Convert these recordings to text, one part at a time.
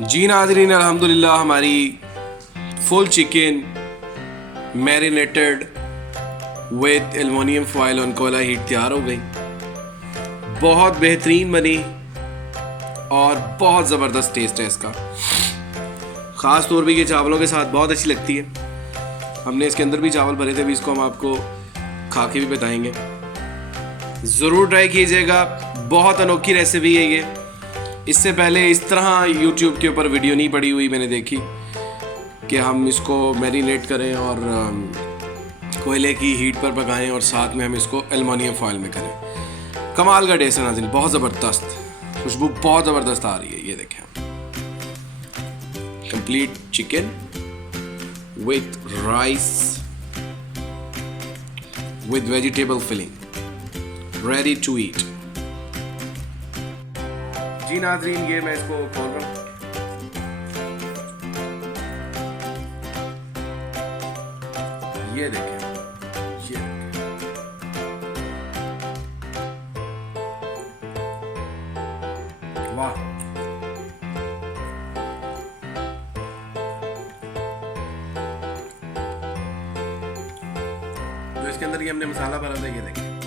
जी नाज़रीन, अल्हम्दुलिल्लाह हमारी full chicken marinated with aluminium foil on Cola heat तैयार हो गई। बहुत बेहतरीन बनी और बहुत ज़बरदस्त टेस्ट है इसका। ख़ास तौर पे ये चावलों के साथ बहुत अच्छी लगती है। हमने इसके अंदर भी चावल भरे थे, अभी इसको हम आपको खा के भी बताएंगे। ज़रूर ट्राई कीजिएगा, बहुत अनोखी रेसिपी है ये। इससे पहले इस तरह YouTube के ऊपर वीडियो नहीं पड़ी हुई मैंने देखी कि हम इसको मैरिनेट करें और कोयले की हीट पर पकाएं और साथ में हम इसको एलुमिनियम फॉयल में करें। कमाल का टेस्ट है नाज़रीन, बहुत ज़बरदस्त, खुशबू बहुत ज़बरदस्त आ रही है। ये देखें, complete chicken with rice with vegetable filling ready to eat. जी नाज़रीन, ये मैं इसको खोल रहा हूँ। ये देखें, ये देखें, वाह, जो इसके अंदर ये हमने मसाला भरा था, ये देखें,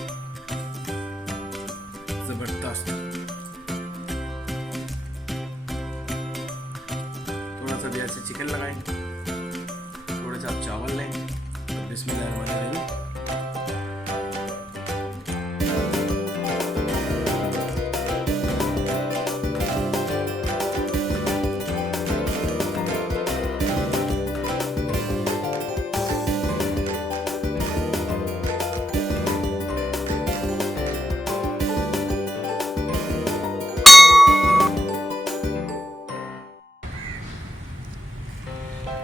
जबरदस्त। थोड़ा सा भी ऐसे चिकन लगाएं, थोड़े से आप चावल लें। बिस्मिल्लाहिर्रहमानिर्रहीम।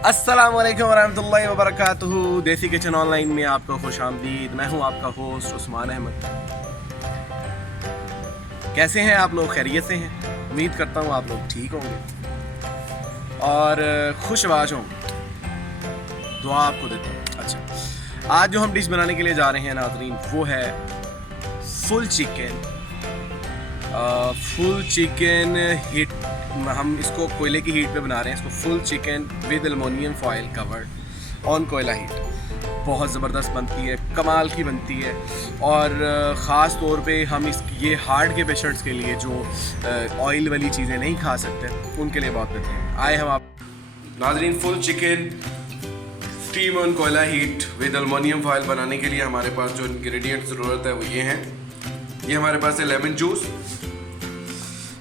अस्सलामुअलैकुम वरहमतुल्लाहि वबरकातुहू। देसी किचन ऑनलाइन में आपका खुश आमदीद। मैं हूं आपका होस्ट उस्मान अहमद। कैसे हैं आप लोग? खैरियत से हैं? उम्मीद करता हूं आप लोग ठीक होंगे और खुशबाश होंगे। दुआ आपको देता हूं। अच्छा, आज जो हम डिश बनाने के लिए जा रहे हैं नाज़रीन, वो है फुल चिकन हीट। हम इसको कोयले की हीट पे बना रहे हैं। इसको full chicken with aluminium foil covered on कोयला हीट। बहुत ज़बरदस्त बनती है, कमाल की बनती है। और ख़ास तौर पे हम ये हार्ट के पेशेंट्स के लिए जो ऑयल वाली चीज़ें नहीं खा सकते, उनके लिए बहुत बेहतर है। आए हम आप नाज़रीन, फुल चिकन स्टीम ऑन कोयला हीट विद एलुमिनियम फॉयल बनाने के लिए हमारे पास जो इंग्रेडिएंट ज़रूरत है वो ये हैं। ये हमारे पास है लेमन जूस,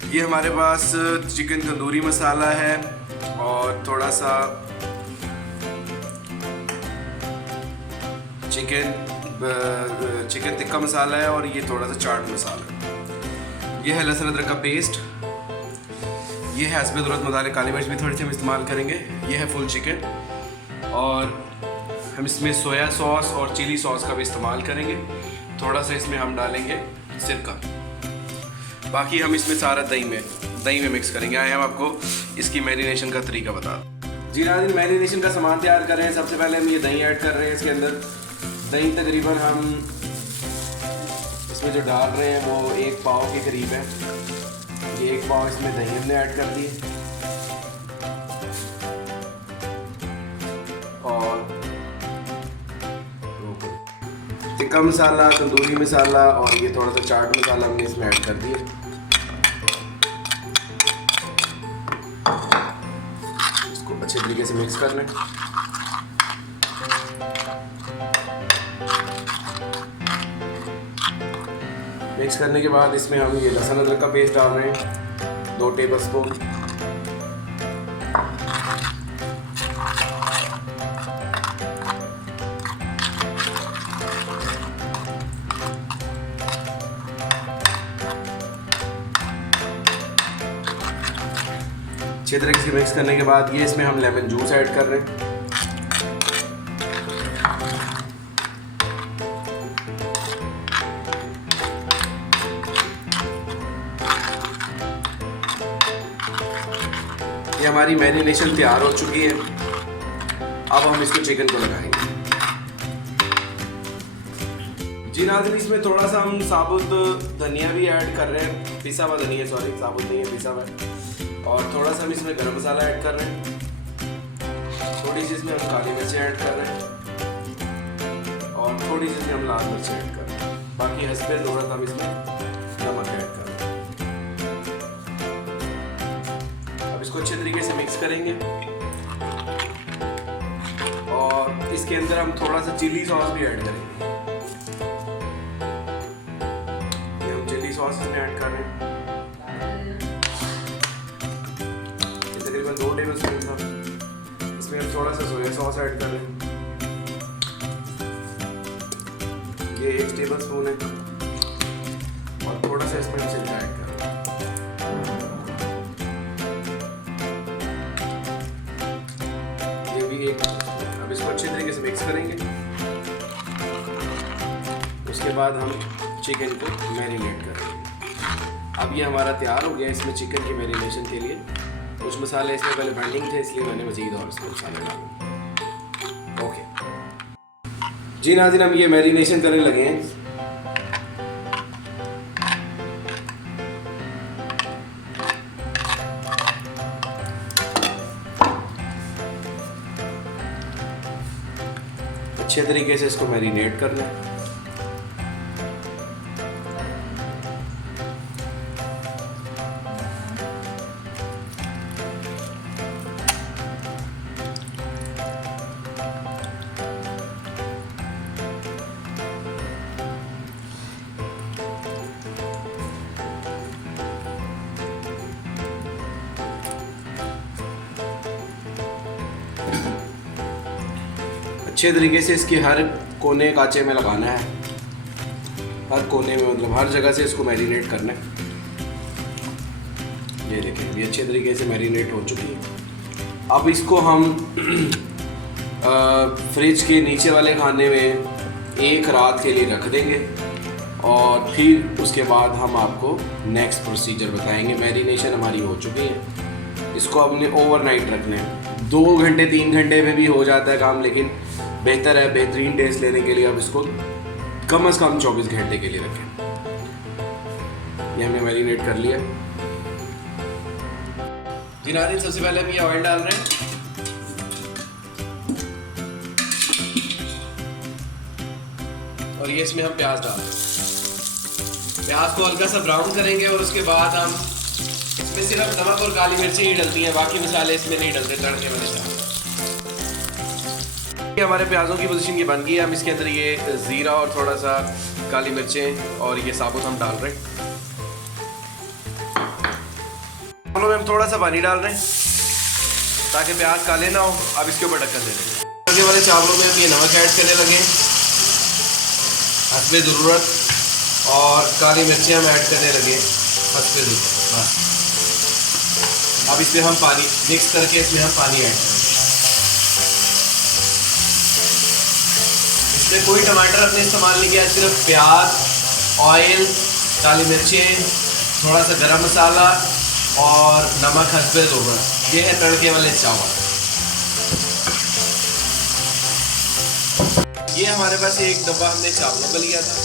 ये हमारे पास चिकन तंदूरी मसाला है और थोड़ा सा चिकन टिक्का मसाला है और ये थोड़ा सा चाट मसाला है। ये है लहसुन अदरक का पेस्ट, ये है हस्बे ज़रूरत मुताबिक काली मिर्च भी थोड़ी सी हम इस्तेमाल करेंगे। ये है फुल चिकन और हम इसमें सोया सॉस और चिली सॉस का भी इस्तेमाल करेंगे। थोड़ा सा इसमें हम डालेंगे सिरका, बाकी हम इसमें सारा दही में मिक्स करेंगे। आए हम आपको इसकी मैरिनेशन का तरीका बता। जी नाज़रीन, मैरिनेशन का सामान तैयार कर रहे हैं। सबसे पहले हम ये दही ऐड कर रहे हैं। इसके अंदर दही तकरीबन हम इसमें जो डाल रहे हैं वो 1 पाव के करीब है। ये 1 पाव इसमें दही हमने ऐड कर दी और टिक्का मसाला, तंदूरी मसाला और ये थोड़ा सा चाट मसाला हमने इसमें ऐड कर दिया। इसको अच्छे तरीके से मिक्स कर लें। मिक्स करने के बाद इसमें हम ये लहसुन अदरक का पेस्ट डाल रहे हैं, 2 टेबल स्पून। अच्छे तरीके से मिक्स करने के बाद ये इसमें हम लेमन जूस ऐड कर रहे हैं। ये हमारी मैरिनेशन तैयार हो चुकी है। अब हम इसको चिकन को लगाएंगे। जी नाज़रीन, इसमें थोड़ा सा हम साबुत धनिया भी ऐड कर रहे हैं, पिसा हुआ धनिया, सॉरी साबुत नहीं है, पिसा हुआ है। और थोड़ा सा हम इसमें गरम मसाला ऐड कर रहे हैं, थोड़ी सी इसमें हम काली मिर्ची ऐड कर रहे हैं और थोड़ी सी इसमें हम लाल मिर्च ऐड कर रहे हैं। बाकी हस्बे ज़रूरत हम इसमें नमक ऐड कर रहे हैं। अब इसको अच्छे तरीके से मिक्स करेंगे और इसके अंदर हम थोड़ा सा चिली सॉस भी ऐड करेंगे। ये हम चिली सॉस इसमें ऐड कर रहे हैं, तकरीबन 2 टेबलस्पून था। इसमें हम थोड़ा सा सोया सॉस ऐड कर रहे हैं, ये 1 टेबलस्पून है और थोड़ा सा इसमें हम सिरका ऐड कर रहे हैं। ये भी 1। अब इसको अच्छे तरीके से मिक्स करेंगे। उसके बाद हम चिकन को मैरिनेट करेंगे। अब ये हमारा तैयार हो गया। इसमें चिकन की मैरिनेशन के लिए कुछ मसाले इसमें पहले पेंडिंग थे, इसलिए मैंने मज़ीद और इसमें मसाले डाले। ओके जी नाज़रीन, हम ये मैरिनेशन करने लगे हैं। अच्छे तरीके से इसको मैरिनेट करना है। अच्छे तरीके से इसकी हर कोने कांचे में लगाना है, हर कोने में, मतलब हर जगह से इसको मैरिनेट करना है। ये देखें, ये अच्छे तरीके से मैरिनेट हो चुकी है। अब इसको हम फ्रिज के नीचे वाले खाने में 1 रात के लिए रख देंगे और फिर उसके बाद हम आपको नेक्स्ट प्रोसीजर बताएंगे। मैरिनेशन हमारी हो चुकी है, इसको हमने ओवरनाइट रखना है। 2 घंटे 3 घंटे में भी हो जाता है काम, लेकिन बेहतर है बेहतरीन टेस्ट लेने के लिए अब इसको कम से कम 24 घंटे के लिए रखें। ये हमने मैरिनेट कर लिया। जी नाज़रीन, सबसे पहले हम ये ऑयल डाल रहे हैं और ये इसमें हम प्याज डाल रहे हैं। प्याज को हल्का सा ब्राउन करेंगे और उसके बाद हम इसमें सिर्फ नमक और काली मिर्ची ही डलती हैं, बाकी मसाले इसमें नहीं डलते तड़के वाले साथ। हमारे प्याज़ों की पोजीशन ये बन गई है। हम इसके अंदर ये ज़ीरा और थोड़ा सा काली मिर्चें और ये साबुत हम डाल रहे हैं। दोनों में हम थोड़ा सा पानी डाल रहे हैं ताकि प्याज काले ना हो। अब इसके ऊपर ढक्कन दे देंगे। आगे वाले चावलों में हम ये नमक ऐड करने लगे हस्बे ज़रूरत और काली मिर्चें हम ऐड करने लगे हस्बे ज़रूरत। बस अब इसमें हम पानी मिक्स करके इसमें हम पानी ऐड करेंगे। इसमें कोई टमाटर अपने इस्तेमाल नहीं किया, सिर्फ प्याज, ऑयल, काली मिर्चें, थोड़ा सा गरम मसाला और नमक हस्बे ज़रूरत। ये है तड़के वाले चावल। ये हमारे पास एक डब्बा हमने चावलों का लिया था,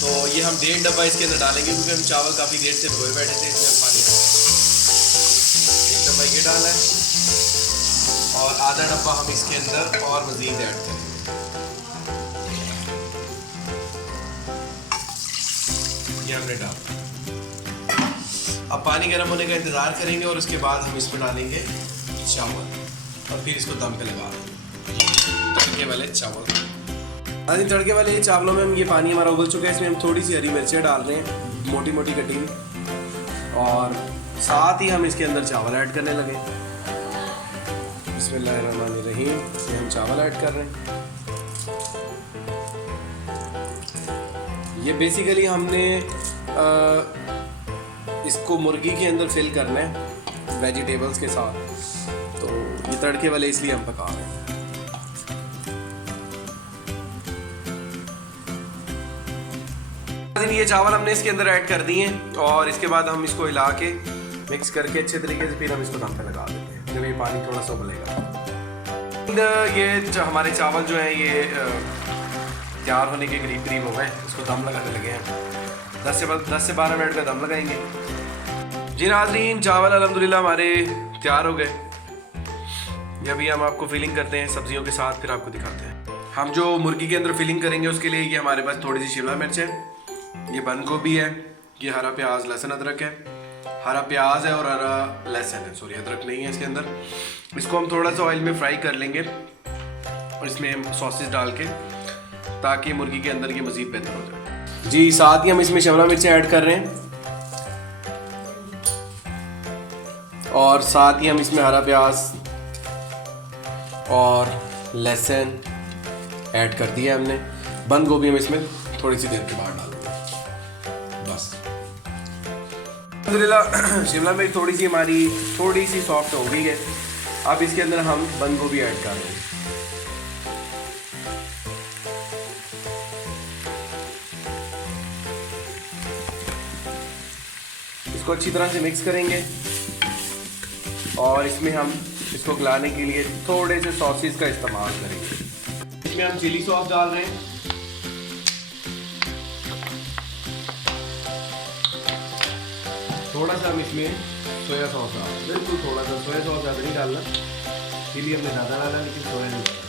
तो ये हम 1.5 डब्बा इसके अंदर डालेंगे क्योंकि हम चावल काफ़ी देर से भिगोए बैठे थे। इसमें हम पानी 1 डब्बा ये डाला है और आधा डब्बा हम इसके अंदर और मज़ीद ऐड करेंगे। ये हमने डाला। अब पानी गर्म होने का इंतज़ार करेंगे और उसके बाद हम इसमें डालेंगे चावल और फिर इसको दम पे लगा देंगे। तड़के वाले चावल, तड़के वाले चावलों में हम ये पानी हमारा उबल चुका है। इसमें हम थोड़ी सी हरी मिर्चें डाल रहे हैं, मोटी मोटी कटी हुई, और साथ ही हम इसके अंदर चावल ऐड करने लगे। बिस्मिल्लाहिर्रहमानिर्रहीम। इसमें हम चावल ऐड कर रहे हैं। ये बेसिकली हमने इसको मुर्गी के अंदर फिल करना है वेजिटेबल्स के साथ, तो ये तड़के वाले इसलिए हम पका रहे हैं। ये चावल हमने इसके अंदर ऐड कर दिए हैं और इसके बाद हम इसको हिला के मिक्स करके अच्छे तरीके से फिर हम इसको दम पे लगा देते हैं जब ये पानी थोड़ा सा उबलेगा। ये हमारे चावल जो हैं ये तैयार होने के करीब हो गए। इसको दम लगाने लगे हैं। 10 से 12 मिनट का दम लगाएंगे। जी नाज़रीन, चावल अल्हम्दुलिल्लाह हमारे तैयार हो गए। ये अभी हम आपको फिलिंग करते हैं सब्जियों के साथ, फिर आपको दिखाते हैं। हम जो मुर्गी के अंदर फिलिंग करेंगे उसके लिए ये हमारे पास थोड़ी सी शिमला मिर्च है, ये बंद गोभी है, ये हरा प्याज लहसुन अदरक है, हरा प्याज है और हरा लहसुन है, सॉरी अदरक नहीं है इसके अंदर। इसको हम थोड़ा सा ऑयल में फ्राई कर लेंगे और इसमें सॉसेस डाल के, ताकि मुर्गी के अंदर ये मज़ीद बेहतर हो जाए। जी साथ ही हम इसमें शिमला मिर्च ऐड कर रहे हैं और साथ ही हम इसमें हरा प्याज और लहसुन ऐड कर दिया हमने। बंद गोभी हम इसमें थोड़ी सी देर के बाद डाल देंगे बस। अल्हम्दुलिल्लाह शिमला मिर्च थोड़ी सी सॉफ्ट हो गई है। अब इसके अंदर हम बंद गोभी ऐड कर रहे हैं। इसको अच्छी तरह से मिक्स करेंगे और इसमें हम इसको गलाने के लिए थोड़े से सॉसेस का इस्तेमाल करेंगे। इसमें हम चिली सॉस डाल रहे हैं, थोड़ा सा हम इसमें सोया सॉस डाल, बिल्कुल थोड़ा सा सोया सॉस, ज़्यादा नहीं डालना, चिली हमने ज़्यादा डाला लेकिन सोया नहीं डाला।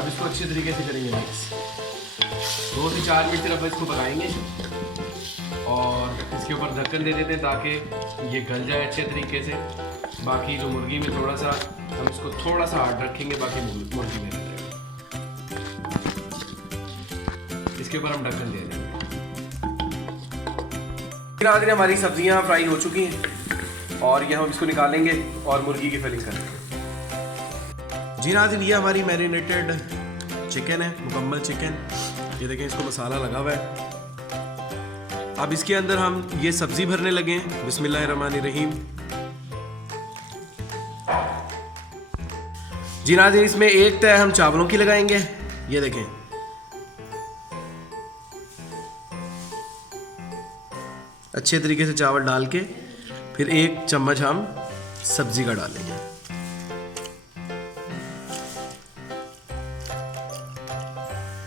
अब इसको अच्छे तरीके से करेंगे मिक्स। 2 से 4 मिनट तक इसको पकाएंगे और इसके ऊपर ढक्कन दे देते हैं ताकि ये गल जाए अच्छे तरीके से। बाकी जो मुर्गी में थोड़ा सा हम इसको थोड़ा सा हार्ड रखेंगे, बाकी मुर्गी में इसके ऊपर हम ढक्कन दे देंगे। फिर हमारी सब्जियां फ्राई हो चुकी हैं और ये हम इसको निकालेंगे और मुर्गी की फिलिंग करेंगे। जी नाज़रीन, ये हमारी मैरिनेटेड चिकन है, मुकम्मल चिकन। ये देखें इसको मसाला लगा हुआ है। अब इसके अंदर हम ये सब्जी भरने लगे हैं। बिस्मिल्लाहिर्रहमानिर्रहीम। जी नाज़रीन, इसमें एक तय हम चावलों की लगाएंगे। ये देखें, अच्छे तरीके से चावल डाल के फिर 1 चम्मच हम सब्जी का डालेंगे।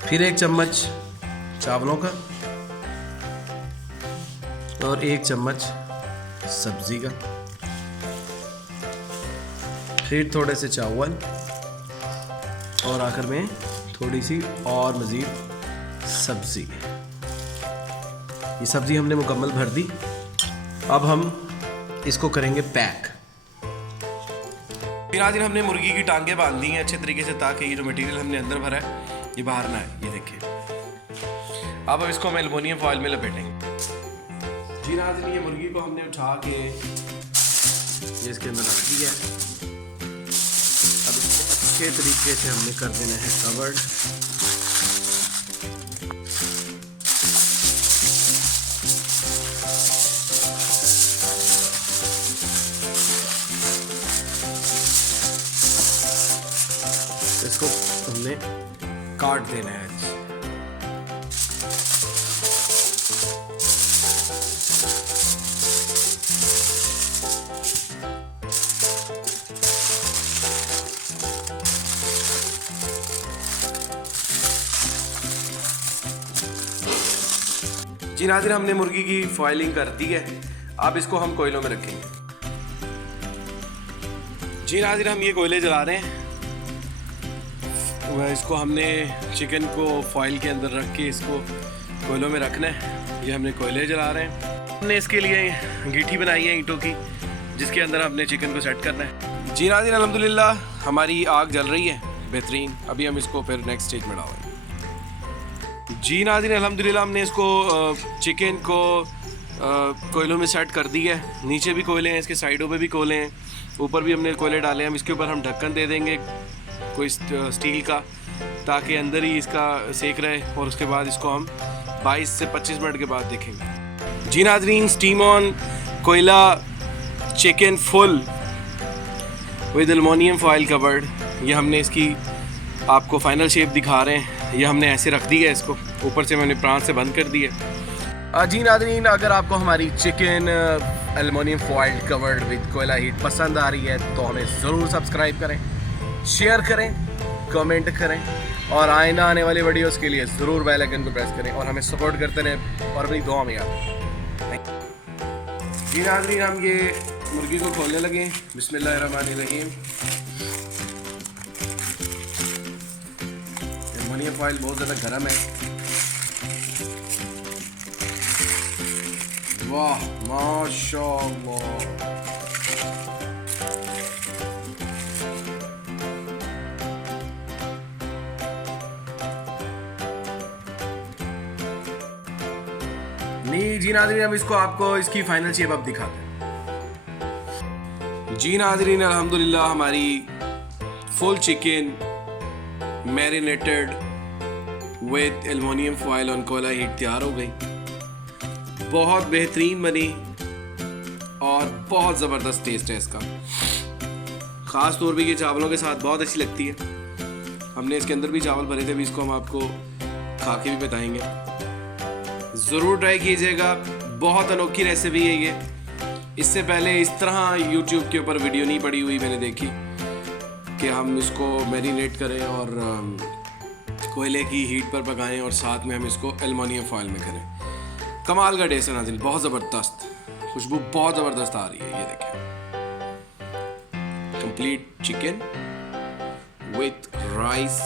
फिर 1 चम्मच चावलों का और 1 चम्मच सब्जी का, फिर थोड़े से चावल और आखिर में थोड़ी सी और मज़ीद सब्जी। ये सब्जी हमने मुकम्मल भर दी। अब हम इसको करेंगे पैक। फिर आज हमने मुर्गी की टांगे बांध दी हैं अच्छे तरीके से, ताकि ये जो मटेरियल हमने अंदर भरा है ये बाहर ना आए। ये देखिए, अब इसको हम एल्युमिनियम फॉइल में लपेटेंगे। जी नाज़रीन, ये मुर्गी को हमने उठा के ये इसके अंदर रख दिया है। अब इसको अच्छे तरीके से हमने कर देना है कवर्ड। इसको हमने काट देना है। जी नाज़रीन, हमने मुर्गी की फॉइलिंग कर दी है। अब इसको हम कोयलों में रखेंगे। जी नाज़रीन, हम ये कोयले जला रहे हैं। इसको हमने चिकन को फॉइल के अंदर रख के इसको कोयलों में रखना है। ये हमने कोयले जला रहे हैं। हमने इसके लिए गीठी बनाई है ईंटों की, जिसके अंदर हमने चिकन को सेट करना है। जी नाज़रीन, अल्हम्दुलिल्लाह हमारी आग जल रही है बेहतरीन। अभी हम इसको फिर नेक्स्ट स्टेज में डालेंगे। जी नाज़रीन, अल्हम्दुलिल्लाह हमने इसको चिकन को कोयलों में सेट कर दी है। नीचे भी कोयले हैं, इसके साइडों पे भी कोयले हैं, ऊपर भी हमने कोयले डाले हैं। हम इसके ऊपर हम ढक्कन दे देंगे कोई स्टील का, ताकि अंदर ही इसका सेक रहे और उसके बाद इसको हम 22 से 25 मिनट के बाद देखेंगे। जी नाज़रीन, स्टीम ऑन कोयला chicken full with aluminium foil covered. ये हमने इसकी आपको फाइनल शेप दिखा रहे हैं। ये हमने ऐसे रख दी है, इसको ऊपर से मैंने प्रांत से बंद कर दी है। जी नाज़रीन, अगर आपको हमारी chicken aluminium foil covered with कोयला हीट पसंद आ रही है तो हमें ज़रूर सब्सक्राइब करें, शेयर करें, कमेंट करें और आइंदा आने वाली वीडियोस के लिए ज़रूर बेल आइकन को प्रेस करें और हमें सपोर्ट करते रहें और अपनी दुआ में याद रखें। जी नाज़रीन, हम ये मुर्गी को खोलने लगे। बिस्मिल्लाहिर्रहमानिर्रहीम। एल्युमिनियम फॉइल बहुत ज़्यादा गर्म है। वाह माशाअल्लाह। नहीं जी नाज़रीन, हम इसको आपको इसकी फाइनल शेप अब दिखाते हैं। जी नाज़रीन, अल्हम्दुलिल्लाह हमारी full chicken marinated with aluminium foil on Cola heat तैयार हो गई। बहुत बेहतरीन बनी और बहुत ज़बरदस्त टेस्ट है इसका। ख़ास तौर पे ये चावलों के साथ बहुत अच्छी लगती है। हमने इसके अंदर भी चावल भरे थे, भी इसको हम आपको खा के भी बताएंगे। ज़रूर ट्राई कीजिएगा, बहुत अनोखी रेसिपी है ये। इससे पहले इस तरह YouTube के ऊपर वीडियो नहीं पड़ी हुई मैंने देखी कि हम इसको मैरिनेट करें और कोयले की हीट पर पकाएं और साथ में हम इसको एल्युमिनियम फॉइल में करें। कमाल का टेस्ट है नाज़रीन, बहुत ज़बरदस्त, खुशबू बहुत ज़बरदस्त आ रही है। ये देखें, complete chicken with rice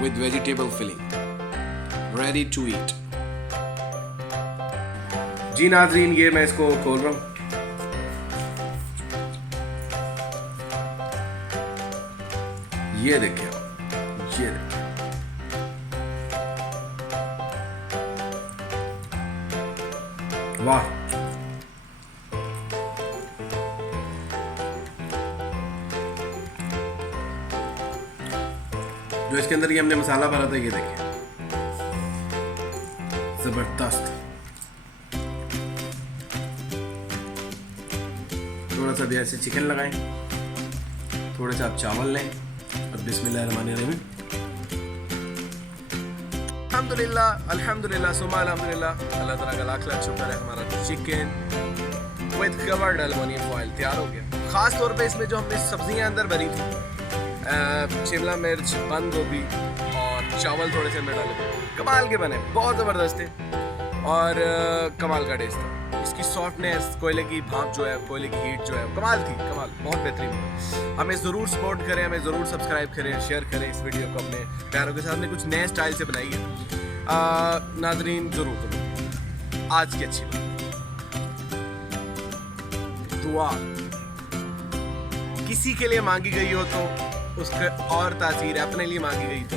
with vegetable filling, ready to eat. जी नाज़रीन, ये मैं इसको खोल रहा हूँ। ये देखिए, ये देखिए, वाह। जो इसके अंदर ये हमने मसाला भरा था, ये देखिए, जबरदस्त। थोड़ा सा भी ऐसे चिकन लगाएं, थोड़े से आप चावल लें और बिस्मिल्लाहिर्रहमानिर्रहीम। अल्हम्दुलिल्लाह, अल्हम्दुलिल्लाह, सुम्मा अल्हम्दुलिल्लाह। अल्लाह ताला का लाख लाख शुक्र है, हमारा chicken with covered aluminium foil तैयार हो गया। ख़ास तौर पे इसमें जो हमने सब्जियां अंदर भरी थी, शिमला मिर्च, बंद गोभी और चावल थोड़े से हमने डाले, कमाल के बने, बहुत ज़बरदस्त थे और कमाल का टेस्ट था। इसकी सॉफ्टनेस, कोयले की भाप जो है, कोयले की हीट जो है, कमाल थी, कमाल, बहुत बेहतरीन। हमें ज़रूर सपोर्ट करें, हमें ज़रूर सब्सक्राइब करें, शेयर करें इस वीडियो को अपने प्यारों के साथ। हमने कुछ नए स्टाइल से बनाई है नाज़रीन, ज़रूर करें। आज की अच्छी बात, दुआ किसी के लिए मांगी गई हो तो उसका और तासीर है, अपने लिए मांगी गई तो।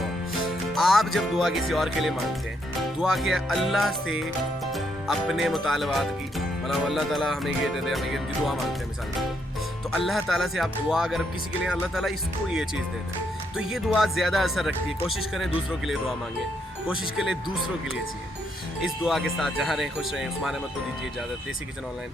आप जब दुआ किसी और के लिए मांगते हैं, दुआ के अल्लाह से अपने मुतालबात की, मतलब अल्लाह ताला हमें ये दे दे, हमें ये दुआ मांगते हैं मिसाल के, तो अल्लाह ताला से आप दुआ अगर किसी के लिए, अल्लाह ताला इसको ये चीज़ दे दे, तो ये दुआ ज़्यादा असर रखती है। कोशिश करें दूसरों के लिए दुआ मांगे, कोशिश के लिए दूसरों के लिए चाहिए। इस दुआ के साथ जहाँ रहें खुश रहें। उस्मान अहमद को दीजिए इजाज़त। देसी किचन ऑनलाइन।